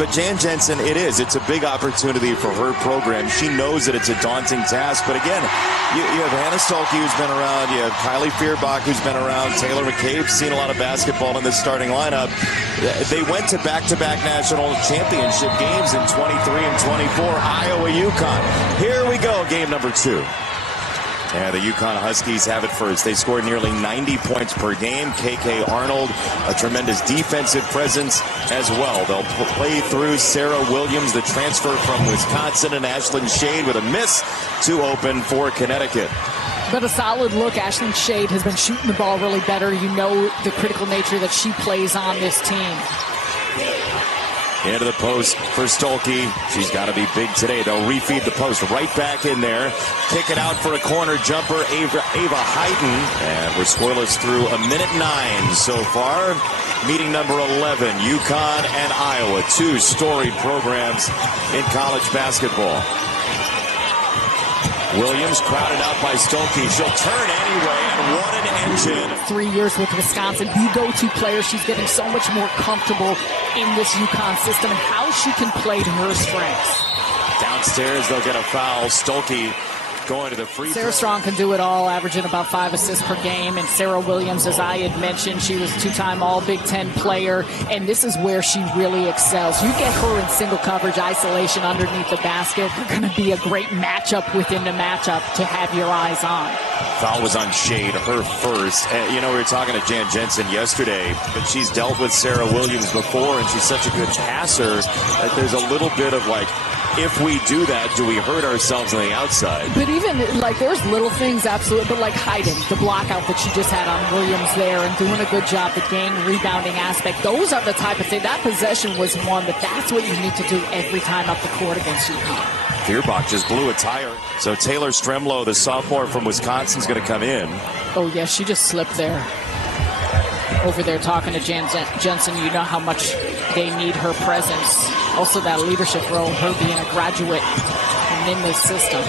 but Jan Jensen, it's a big opportunity for her program. She knows that it's a daunting task. But again, you have Hannah Stolke, who's been around. You have Kylie Fierbach, who's been around. Taylor McCabe's seen a lot of basketball in this starting lineup. They went to back-to-back national championship games in 23 and 24. Iowa, UConn. Here we go, game number 2. Yeah, the UConn Huskies have it first. They scored nearly 90 points per game. KK Arnold, a tremendous defensive presence as well. They'll play through Sarah Williams, the transfer from Wisconsin, and Ashlyn Shade with a miss to open for Connecticut. But a solid look. Ashlyn Shade has been shooting the ball really better. You know the critical nature that she plays on this team. Into the post for Stolke. She's got to be big today. They'll refeed the post right back in there. Kick it out for a corner jumper, Ava Hayden. And we're scoreless through a minute 9 so far. Meeting number 11, UConn and Iowa. 2 storied programs in college basketball. Williams crowded out by Stolke. She'll turn anyway, and what an engine. 3 years with Wisconsin, the go-to player. She's getting so much more comfortable in this UConn system and how she can play to her strengths. Downstairs, they'll get a foul. Stolke going to the free throw. Sarah Strong can do it all, averaging about 5 assists per game. And Sarah Williams, as I had mentioned, she was a 2-time All-Big Ten player. And this is where she really excels. You get her in single coverage, isolation underneath the basket. Going to be a great matchup within the matchup to have your eyes on. Foul was on Shade, her first. We were talking to Jan Jensen yesterday, but she's dealt with Sarah Williams before, and she's such a good passer that there's a little bit of like, if we do that, do we hurt ourselves on the outside? But even, there's little things, absolutely. But like Hayden, the block out that she just had on Williams there and doing a good job, the gang rebounding aspect, those are the type of thing. That possession was one that's what you need to do every time up the court against UConn. Fierbach just blew a tire. So Taylor Stremlow, the sophomore from Wisconsin, is going to come in. Oh, yeah, she just slipped there. Over there talking to Jensen, you know how much they need her presence. Also that leadership role, her being a graduate in this system.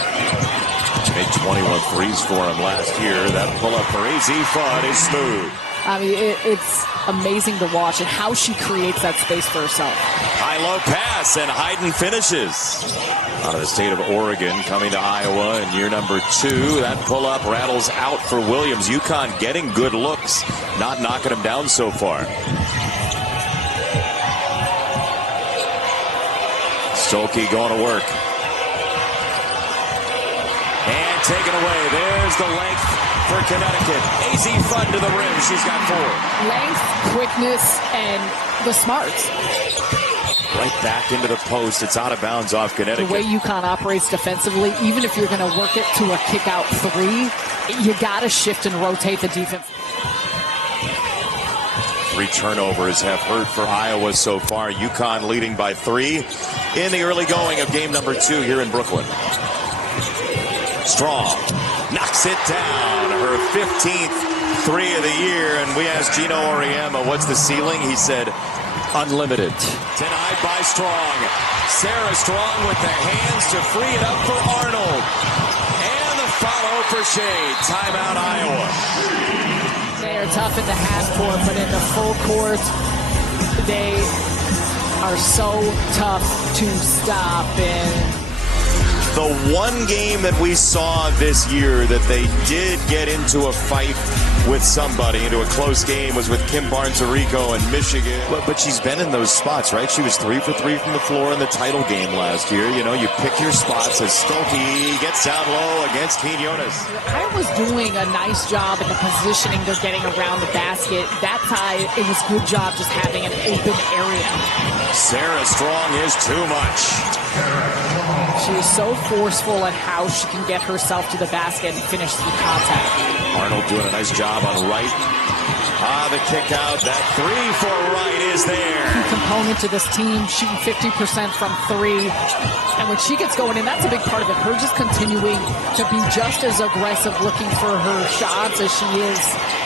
She made 21 threes for him last year. That pull-up for Azzi Fudd is smooth. I mean, it's amazing to watch and how she creates that space for herself. High-low pass, and Hayden finishes. Out of the state of Oregon, coming to Iowa in year number 2. That pull-up rattles out for Williams. UConn getting good looks, not knocking him down so far. Stolke going to work. And taken away. There's the length for Connecticut. Azzi Fudd to the rim. She's got 4. Length, quickness, and the smarts. Right back into the post. It's out of bounds off Connecticut. The way UConn operates defensively, even if you're going to work it to a kick-out 3, you got to shift and rotate the defense. 3 turnovers have hurt for Iowa so far. UConn leading by 3 in the early going of game number 2 here in Brooklyn. Strong knocks it down. Her 15th 3 of the year. And we asked Gino Auriemma, what's the ceiling? He said, unlimited. Denied by Strong. Sarah Strong with the hands to free it up for Arnold. And the follow for Shade. Timeout, Iowa. They are tough in the half court, but in the full court, they are so tough to stop. And the one game that we saw this year that they did get into a fight with somebody, into a close game, was with Kim Barnes-Arico in Michigan. But she's been in those spots, right? She was 3 for 3 from the floor in the title game last year. You know, you pick your spots as Stolke gets down low against Quinones. Iowa's doing a nice job in the positioning they're getting around the basket. That side, it was a good job just having an open area. Sarah Strong is too much. She is so forceful at how she can get herself to the basket and finish the contact. Arnold doing a nice job on right. The kick out. That 3 for Wright is there. Key component to this team, shooting 50% from 3. And when she gets going in, that's a big part of it. Her just continuing to be just as aggressive, looking for her shots as she is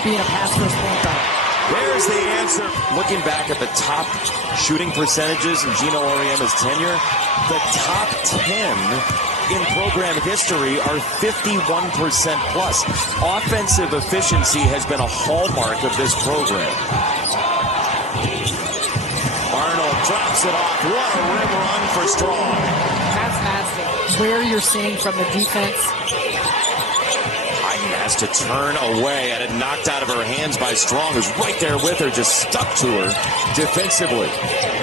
being a pass-first point guard. There's the answer. Looking back at the top shooting percentages in Gino Auriemma's tenure, the top 10 in program history are 51% plus. Offensive efficiency has been a hallmark of this program. Arnold drops it off. What a rim run for Strong. That's nasty. Where you're seeing from the defense. Heiden has to turn away, and it knocked out of her hands by Strong, who's right there with her, just stuck to her defensively.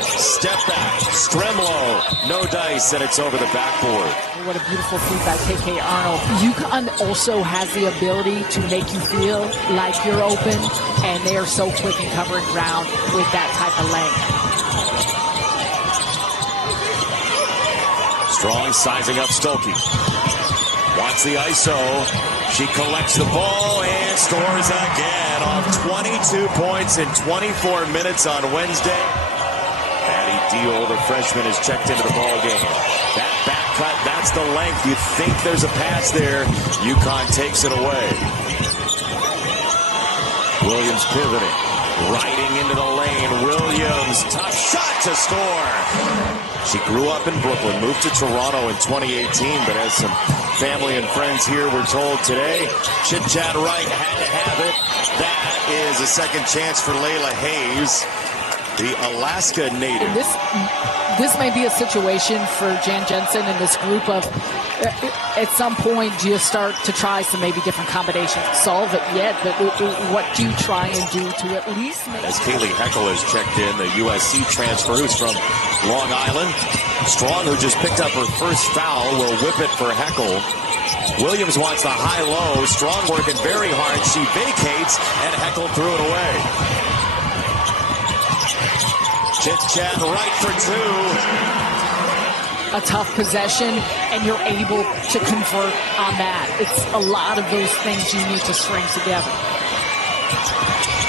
Step back, Stremlow, no dice, and it's over the backboard. What a beautiful feed by KK Arnold. UConn also has the ability to make you feel like you're open, and they are so quick in covering ground with that type of length. Strong sizing up Stolke. Wants the ISO. She collects the ball and scores again off 22 points in 24 minutes on Wednesday. Maddie Deal, the freshman, is checked into the ball game. That back cut, that's the length. You think there's a pass there. UConn takes it away. Williams pivoting, riding into the lane. Williams, tough shot to score. She grew up in Brooklyn, moved to Toronto in 2018, but has some family and friends here, we're told today. Chit-chat right, had to have it. That is a second chance for Layla Hayes, the Alaska native. This may be a situation for Jan Jensen and this group of, at some point, do you start to try some maybe different combinations? Solve it yet, but what do you try and do to at least make... As Kaylee Heckel has checked in, the USC transfer who's from Long Island. Strong, who just picked up her first foul, will whip it for Heckel. Williams wants the high-low. Strong working very hard. She vacates, and Heckel threw it away. Chit-chat right for two. A tough possession, and you're able to convert on that. It's a lot of those things you need to string together.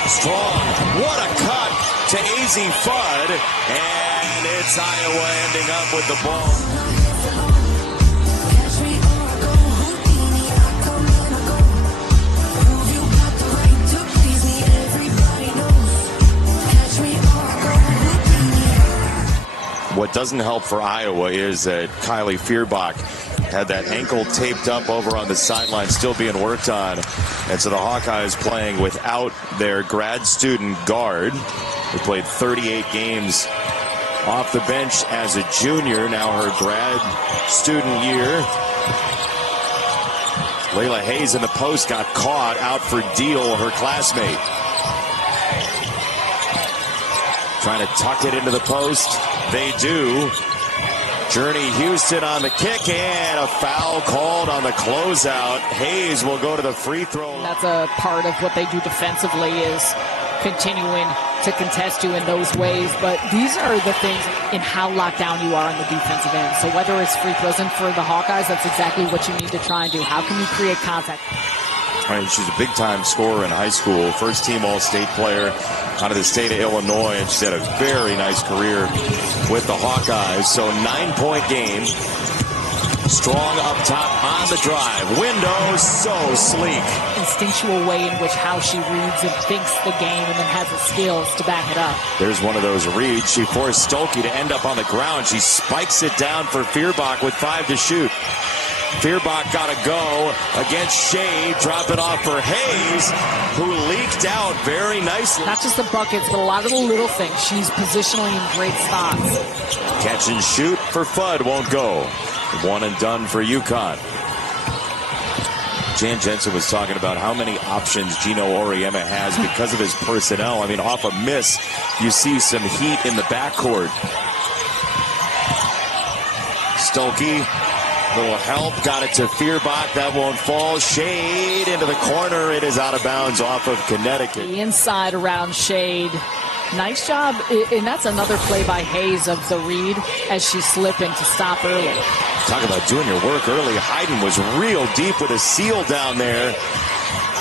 Strong, what a cut to Azzi Fudd, and it's Iowa ending up with the ball. What doesn't help for Iowa is that Kylie Fierbach had that ankle taped up over on the sideline, still being worked on. And so the Hawkeyes playing without their grad student guard, who played 38 games off the bench as a junior, now her grad student year. Layla Hayes in the post got caught, out for Deal, her classmate. Trying to tuck it into the post. They do. Journey Houston on the kick, and a foul called on the closeout. Hayes will go to the free throw. That's a part of what they do defensively, is continuing to contest you in those ways. But these are the things in how locked down you are on the defensive end. So whether it's free throws, and for the Hawkeyes, that's exactly what you need to try and do. How can you create contact? I mean, she's a big-time scorer in high school, first-team All-State player out of the state of Illinois, and she's had a very nice career with the Hawkeyes. So 9-point game. Strong up top on the drive. Window, so sleek. Instinctual way in which how she reads and thinks the game, and then has the skills to back it up. There's one of those reads. She forced Stolke to end up on the ground. She spikes it down for Fierbach with 5 to shoot. Fierbach got to go against Shea. Drop it off for Hayes, who leaked out very nicely. Not just the buckets, but a lot of the little things. She's positionally in great spots. Catch and shoot for Fudd won't go. One and done for UConn. Jan Jensen was talking about how many options Gino Auriemma has because of his personnel. I mean, off a miss, you see some heat in the backcourt. Stolke. Little help, got it to Fierbach, that won't fall. Shade into the corner, it is out of bounds off of Connecticut. The inside around Shade. Nice job, and that's another play by Hayes of the read as she slipped in to stop early. Talk about doing your work early. Heiden was real deep with a seal down there.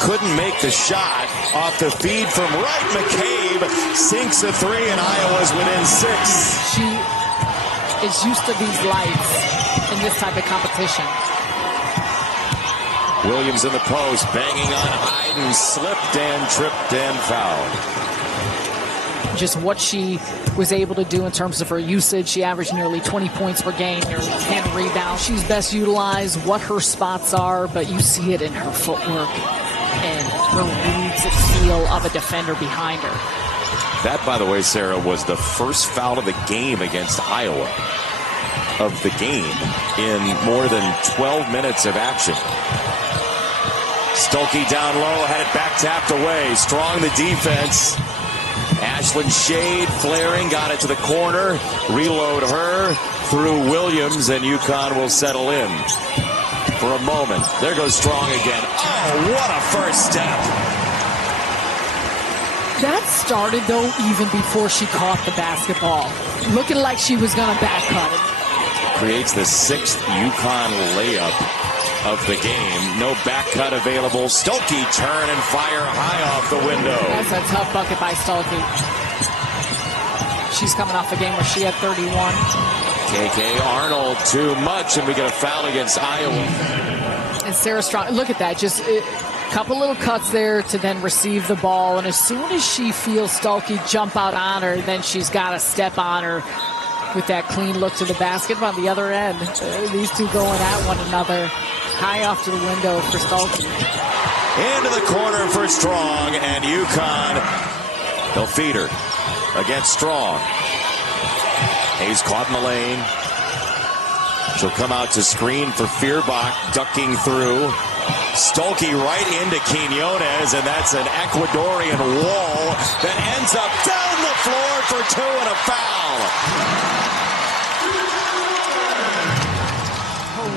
Couldn't make the shot. Off the feed from Wright, McCabe sinks a three, and Iowa's within 6. She is used to these lights in this type of competition. Williams in the post, banging on Heiden, slipped and tripped and fouled. Just what she was able to do in terms of her usage. She averaged nearly 20 points per game, nearly 10 rebounds. She's best utilized, what her spots are, but you see it in her footwork and her reads and feel of a defender behind her. That, by the way, Sarah, was the first foul of the game against Iowa. Of the game in more than 12 minutes of action. Stolke down low, had it back tapped away. Strong the defense. Ashlyn Shade flaring, got it to the corner. Reload her through Williams, and UConn will settle in for a moment. There goes Strong again. Oh, what a first step. That started, though, even before she caught the basketball. Looking like she was going to back cut it. Creates the 6th UConn layup of the game. No back cut available. Stolke turn and fire high off the window. That's a tough bucket by Stolke. She's coming off a game where she had 31. KK Arnold too much, and we get a foul against Iowa. And Sarah Strong, look at that. Just a couple little cuts there to then receive the ball. And as soon as she feels Stolke jump out on her, then she's got to step on her with that clean look to the basket. But on the other end, these two going at one another. High off to the window for Stolke. Into the corner for Strong, and UConn, they'll feed her against Strong. Hayes caught in the lane. She'll come out to screen for Fierbach, ducking through. Stolke right into Quinones, and that's an Ecuadorian wall that ends up down the floor for 2 and a foul.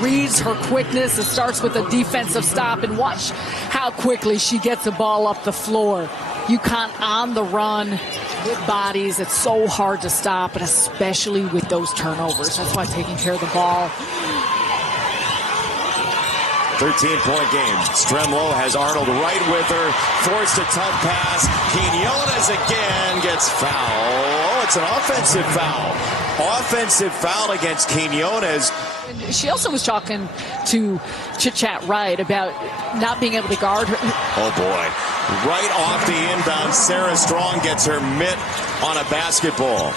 Reads her quickness. It starts with a defensive stop, and watch how quickly she gets the ball up the floor. UConn on the run with bodies. It's so hard to stop, and especially with those turnovers. That's why taking care of the ball. 13-point game. Stremlow has Arnold right with her. Forced a tough pass. Quinones again gets foul. Oh, it's an offensive foul. Offensive foul against Quinones. She also was talking to Chit-Chat Wright about not being able to guard her. Oh, boy. Right off the inbound, Sarah Strong gets her mitt on a basketball.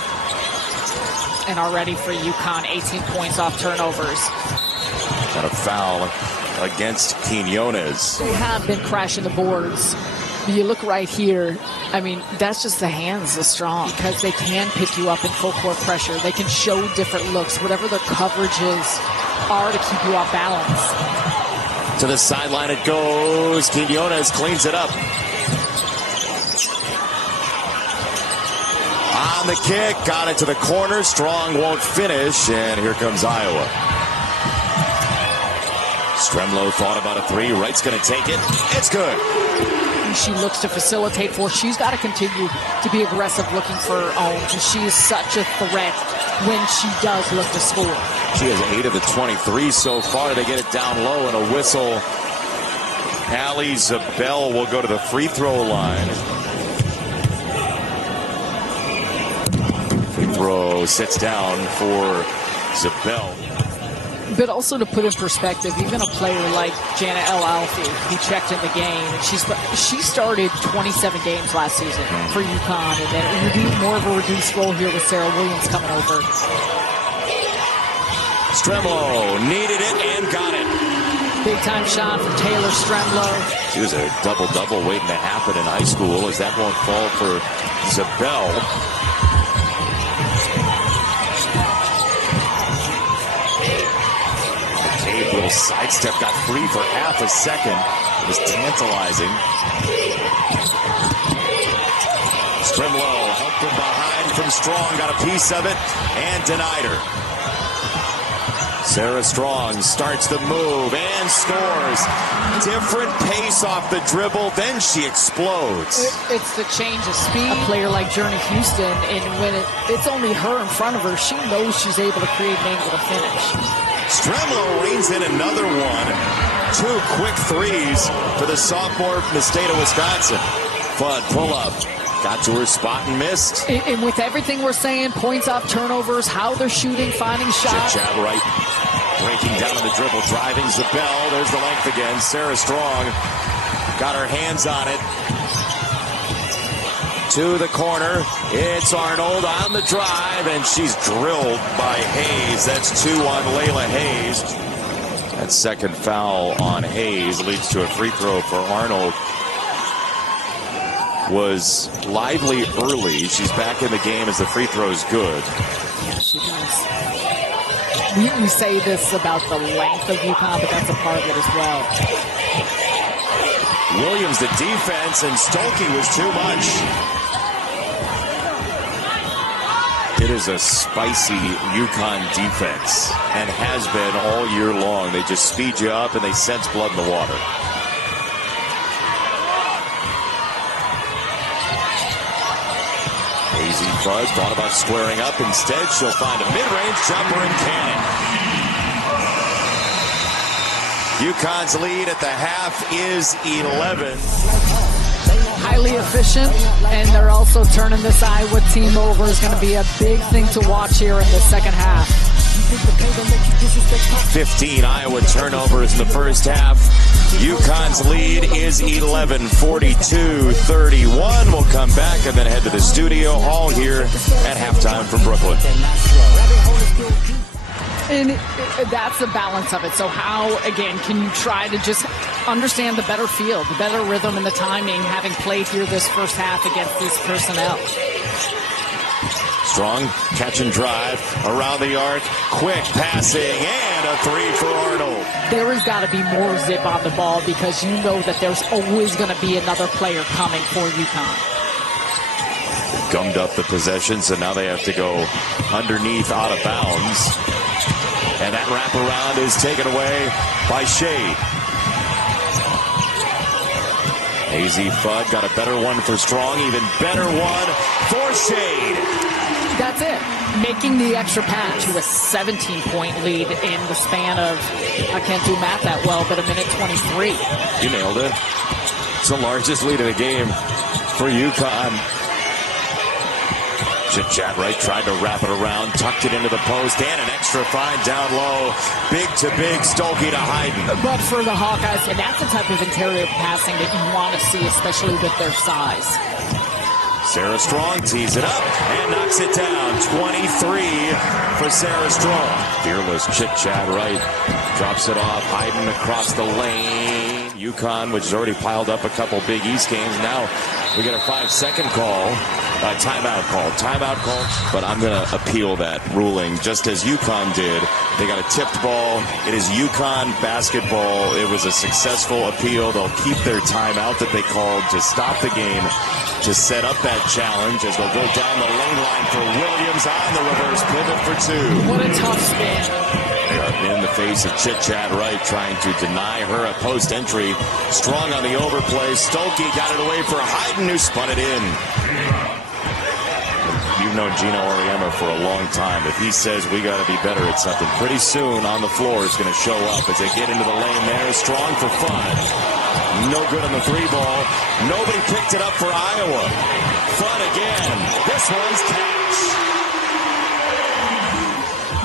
And already for UConn, 18 points off turnovers. Got a foul against Quinones. They have been crashing the boards. You look right here, I mean, that's just the hands of Strong, because they can pick you up in full court pressure. They can show different looks, whatever their coverages are to keep you off balance. To the sideline it goes. Quinones cleans it up. On the kick, got it to the corner. Strong won't finish, and here comes Iowa. Stremlow thought about a three. Wright's going to take it. It's good. She looks to facilitate for. She's got to continue to be aggressive looking for her own, because she is such a threat when she does look to score. She has 8 of the 23 so far. They get it down low and a whistle. Allie Zabel will go to the free throw line. Free throw sits down for Zabel. But also to put in perspective, even a player like Jana El Alfi, who checked in the game, and she started 27 games last season for UConn, and then more of a reduced role here with Sarah Williams coming over. Stremlow needed it and got it. Big time shot from Taylor Stremlow. She was a double-double waiting to happen in high school, as that won't fall for Zabel. Little sidestep, got free for half a second. It was tantalizing. Stremlow helped from behind from Strong, got a piece of it and denied her. Sarah Strong starts the move and scores. Different pace off the dribble, then she explodes. It's the change of speed. A player like Journey Houston, and when it's only her in front of her, she knows she's able to create an angle to finish. Stremlow reins in another one. 2 quick threes for the sophomore from the state of Wisconsin. Fudd pull up. Got to her spot and missed. And with everything we're saying, points off turnovers, how they're shooting, finding shots. Chit-Chat Wright breaking down on the dribble, driving Zabel. There's the length again. Sarah Strong got her hands on it. To the corner. It's Arnold on the drive, and she's drilled by Hayes. That's 2 on Layla Hayes. That second foul on Hayes leads to a free throw for Arnold. was lively early. She's back in the game as the free throw's good. Yeah, she does. We say this about the length of UConn, but that's a part of it as well. Williams the defense, and Stolke was too much. It is a spicy UConn defense and has been all year long. They just speed you up and they sense blood in the water. Azzi Fudd thought about squaring up. Instead, she'll find a mid-range jumper and cannon. UConn's lead at the half is 11. Highly efficient, and they're also turning this Iowa team over. Is going to be a big thing to watch here in the second half. 15 Iowa turnovers in the first half. UConn's lead is 11, 42-31. We'll come back and then head to the studio, all here at halftime from Brooklyn. And that's the balance of it. So how, again, can you try to just understand the better feel, the better rhythm and the timing, having played here this first half against this personnel? Strong catch and drive around the arc. Quick passing and a three for Arnold. There has got to be more zip on the ball because you know that there's always going to be another player coming for UConn. Gummed up the possession, so now they have to go underneath out of bounds. And that wraparound is taken away by Shade. Azzi Fudd got a better one for Strong, even better one for Shade. That's it. Making the extra pass to a 17-point lead in the span of, I can't do math that well, but a minute 23. You nailed it. It's the largest lead of the game for UConn. Chit-chat right, tried to wrap it around, tucked it into the post, and an extra find down low. Big to big, Stolke to Hayden. But for the Hawkeyes, and that's the type of interior passing that you want to see, especially with their size. Sarah Strong tees it up and knocks it down. 23 for Sarah Strong. Fearless chit-chat right. Drops it off. Hayden across the lane. UConn, which has already piled up a couple Big East games. Now we get a 5-second call. Timeout call. But I'm going to appeal that ruling just as UConn did. They got a tipped ball. It is UConn basketball. It was a successful appeal. They'll keep their timeout that they called to stop the game, to set up that challenge as they'll go down the lane line for Williams on the reverse pivot for two. What a tough spin. They are in the face of chit-chat right, trying to deny her a post entry. Strong on the overplay. Stolke got it away for Hayden, who spun it in. You've known Gino Auriemma for a long time. If he says we got to be better at something, pretty soon on the floor is going to show up as they get into the lane there. Strong for Fudd. No good on the three ball. Nobody picked it up for Iowa. Fudd again. This one's catch.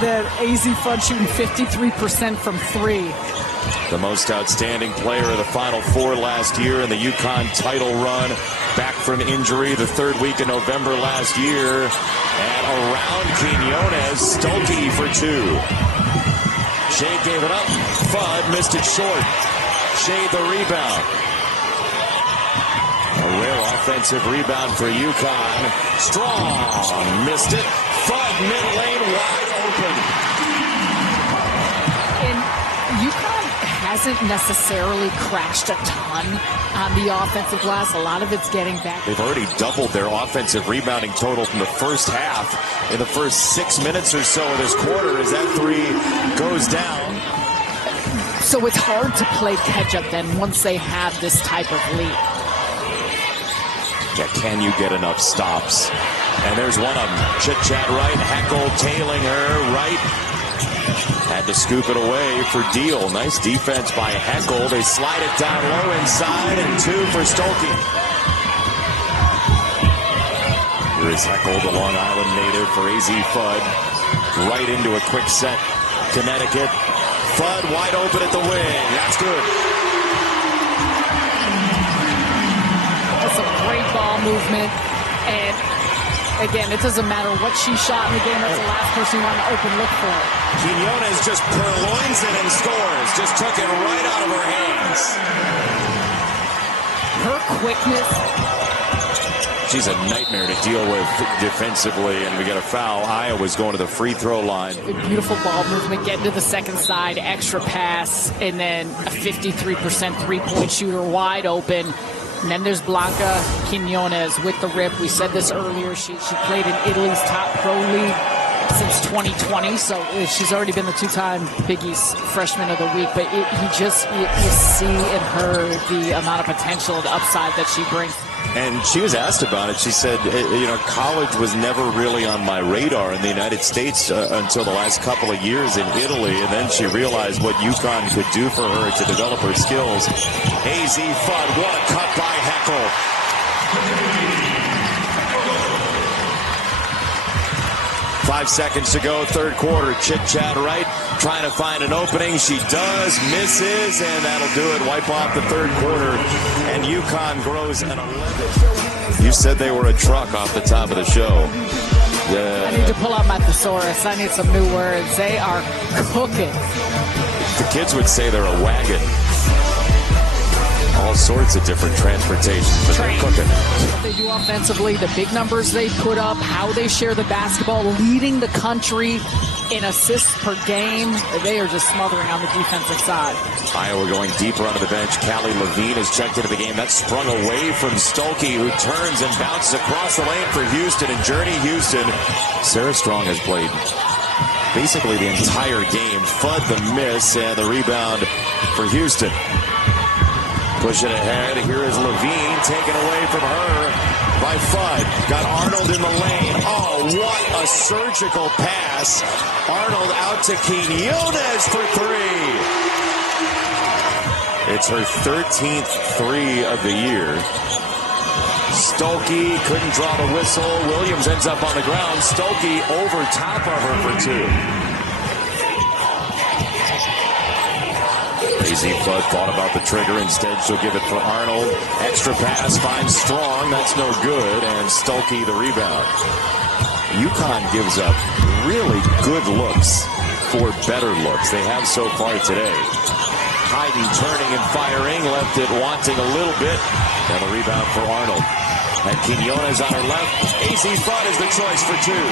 The Azzi Fudd shooting 53% from three. The most outstanding player of the Final Four last year in the UConn title run. Back from injury the third week of November last year. And around Quinones, Stolke for two. Shade gave it up. Fudd missed it short. Shade the rebound. A rare offensive rebound for UConn. Strong missed it. Fudd mid-lane wide open. And UConn hasn't necessarily crashed a ton on the offensive glass. A lot of it's getting back. They've already doubled their offensive rebounding total from the first half in the first 6 minutes or so of this quarter as that three goes down. So it's hard to play catch-up then once they have this type of lead. Yeah, can you get enough stops? And there's one of them. Chit-chat right, Heckel tailing her right. Had to scoop it away for Deal. Nice defense by Heckel. They slide it down low inside, and two for Stolke. Here is Heckel, the Long Island native, for Azzi Fudd. Right into a quick set. Connecticut. Fudd wide open at the wing. That's good. That's a great ball movement. And again, it doesn't matter what she shot in the game. That's the last person you want to open look for. Quinones just purloins it and scores. Just took it right out of her hands. Her quickness She's a nightmare to deal with defensively, and we got a foul. Iowa's going to the free throw line. Beautiful ball movement, getting to the second side, extra pass, and then a 53% three-point shooter wide open. And then there's Blanca Quiñones with the rip. We said this earlier. She played in Italy's top pro league since 2020, so she's already been the two-time Big East Freshman of the Week. But you see in her the amount of potential and upside that she brings. And she was asked about it. She said, college was never really on my radar in the United States until the last couple of years in Italy. And then she realized what UConn could do for her to develop her skills. Azzi Fudd, what a cut by Heckel. 5 seconds to go, third quarter. Chit-chat right, trying to find an opening. She does, misses, and that'll do it. Wipe off the third quarter, and UConn grows an 11. You said they were a truck off the top of the show. I need to pull out my thesaurus. I need some new words. They are cooking. The kids would say they're a wagon. All sorts of different transportations, but they're cooking. What they do offensively, the big numbers they put up, how they share the basketball, leading the country in assists per game. They are just smothering on the defensive side. Iowa going deeper onto the bench. Callie Levine has checked into the game. That's sprung away from Stolke, who turns and bounces across the lane for Houston. And Journey Houston. Sarah Strong has played basically the entire game. Fudd the miss and the rebound for Houston. Push it ahead. Here is Levine taken away from her by Fudd. Got Arnold in the lane. Oh, what a surgical pass. Arnold out to Quiñones for three. It's her 13th three of the year. Stolke couldn't draw the whistle. Williams ends up on the ground. Stolke over top of her for two. Azzi Fudd thought about the trigger. Instead, she'll give it for Arnold. Extra pass, finds Strong. That's no good. And Stolke the rebound. UConn gives up really good looks for better looks. They have so far today. Hayden turning and firing. Left it wanting a little bit. And the rebound for Arnold. And Quiñones on her left. Azzi Fudd is the choice for two.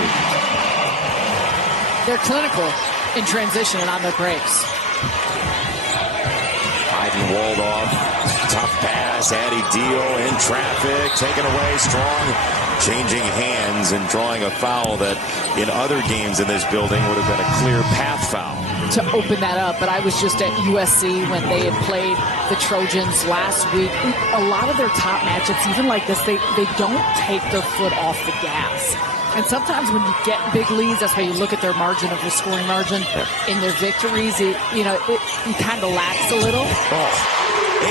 They're clinical in transition and on their breaks. Hayden walled off. Tough pass. Addie Deal in traffic. Taken away. Strong. Changing hands and drawing a foul that in other games in this building would have been a clear path foul. To open that up, but I was just at USC when they had played the Trojans last week. A lot of their top matchups, even like this, they don't take their foot off the gas. And sometimes when you get big leads, that's why you look at their margin of the scoring margin. In their victories, you kind of lax a little. Oh,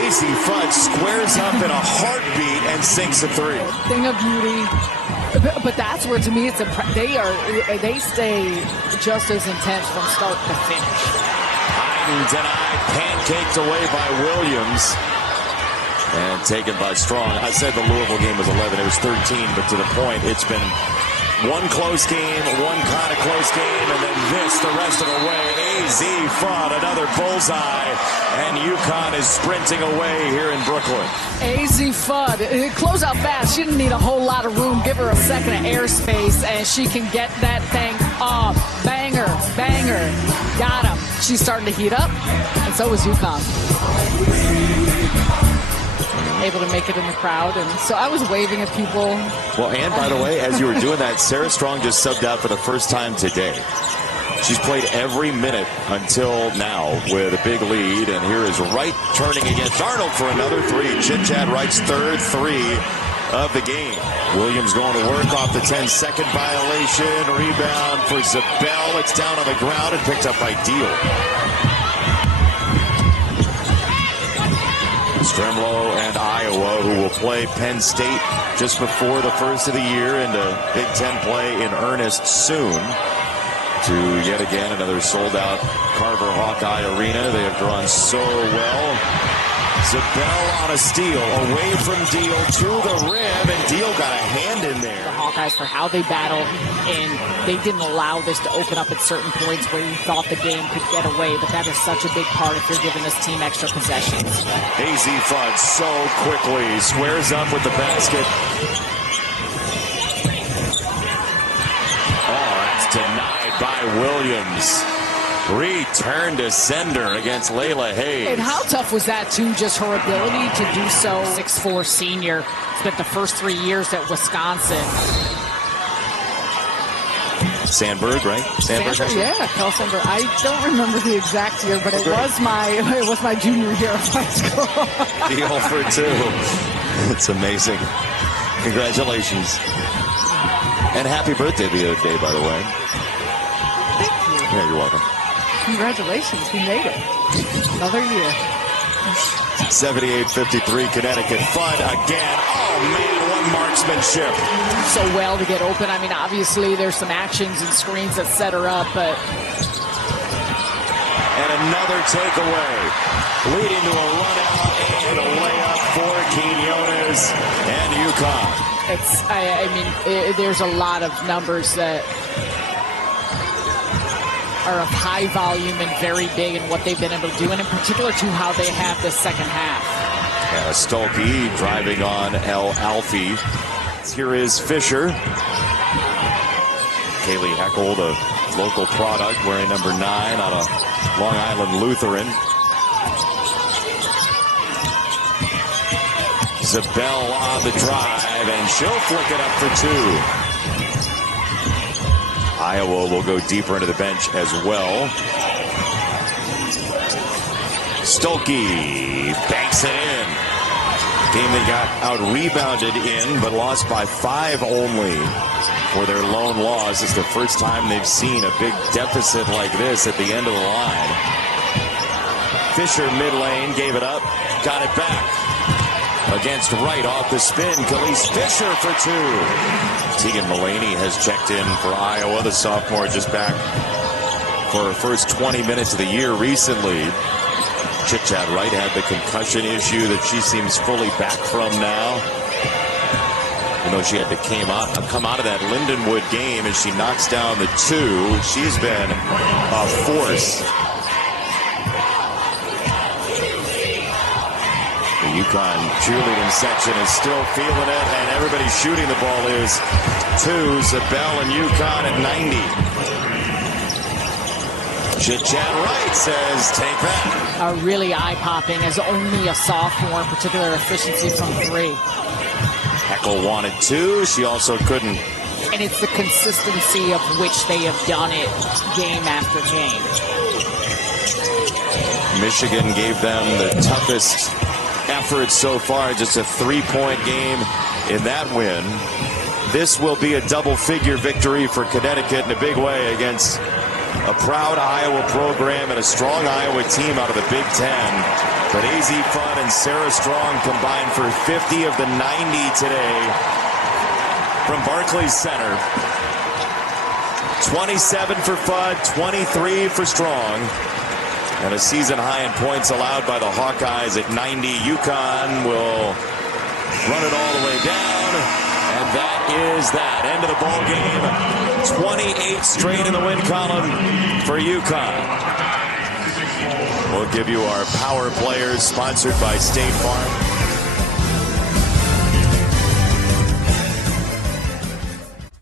Azzi Fudd squares up in a heartbeat and sinks a three. Thing of beauty. But that's where, to me, it's they stay just as intense from start to finish. Hayden denied, pancaked away by Williams. And taken by Strong. I said the Louisville game was 11. It was 13, but to the point, it's been one close game, one kind of close game, and then this the rest of the way. Azzi Fudd, another bullseye, and UConn is sprinting away here in Brooklyn. Azzi Fudd, close out fast. She didn't need a whole lot of room. Give her a second of airspace, and she can get that thing off. Banger, banger. Got him. She's starting to heat up, and so is UConn. Able to make it in the crowd, and so I was waving at people. Well, and by the way, as you were doing that, Sarah Strong just subbed out for the first time today. She's played every minute until now with a big lead, and here is Wright turning against Arnold for another three. Chit-Chat Wright's third three of the game. Williams going to work off the 10-second violation. Rebound for Zabel. It's down on the ground and picked up by Deal. Stremlo and Iowa, who will play Penn State just before the first of the year into Big Ten play in earnest soon, to yet again another sold-out Carver Hawkeye Arena. They have drawn so well. Zabel on a steal, away from Deal to the rim, and Deal got a hand in there. The Hawkeyes for how they battled, and they didn't allow this to open up at certain points where you thought the game could get away, but that is such a big part if you're giving this team extra possessions. Azzi Fudd so quickly squares up with the basket. by Williams. Return to sender against Layla Hayes. And how tough was that, too? Just her ability to do so. 6'4" senior. Spent the first 3 years at Wisconsin. Sandberg, right? Sandberg, yeah, Kel Sandberg. I don't remember the exact year, but it was my junior year of high school. Deal for 2. It's amazing. Congratulations. And happy birthday the other day, by the way. Thank you. Yeah, you're welcome. Congratulations, we made it. Another year. 78-53 Connecticut. Fudd again. Oh, man, what marksmanship. So well to get open. I mean, obviously, there's some actions and screens that set her up, but... And another takeaway, leading to a run out and a layup for Quinones and UConn. There's a lot of numbers that are of high volume and very big in what they've been able to do, and in particular to how they have this second half. And Stolke driving on El Alfie. Here is Fisher. Kaylee Heckel, the local product, wearing number 9 on a Long Island Lutheran. Zabel on the drive, and she'll flick it up for 2. Iowa will go deeper into the bench as well. Stolke banks it in. Game they got out-rebounded in, but lost by 5 only for their lone loss. It's the first time they've seen a big deficit like this at the end of the line. Fisher mid-lane, gave it up, got it back. Against Wright off the spin, Khalees Fisher for 2. Tegan Mullaney has checked in for Iowa, the sophomore just back for her first 20 minutes of the year recently. Chit-Chat Wright had the concussion issue that she seems fully back from now. Even though she had to come out of that Lindenwood game as she knocks down the 2. She's been a force. The UConn cheerleading section is still feeling it, and everybody shooting the ball is 2. Zabel and UConn at 90. Chit-Chat Wright says, take that. Really eye-popping as only a sophomore, in particular efficiency from 3. Heckel wanted 2. She also couldn't. And it's the consistency of which they have done it game after game. Michigan gave them the toughest effort so far, just a 3-point game in that win. This will be a double-figure victory for Connecticut in a big way against a proud Iowa program and a strong Iowa team out of the Big Ten. But Azzi Fudd and Sarah Strong combined for 50 of the 90 today from Barclays Center. 27 for Fudd, 23 for Strong. And a season high in points allowed by the Hawkeyes at 90. UConn will run it all the way down. And that is that. End of the ball game. 28 straight in the win column for UConn. We'll give you our power players, sponsored by State Farm.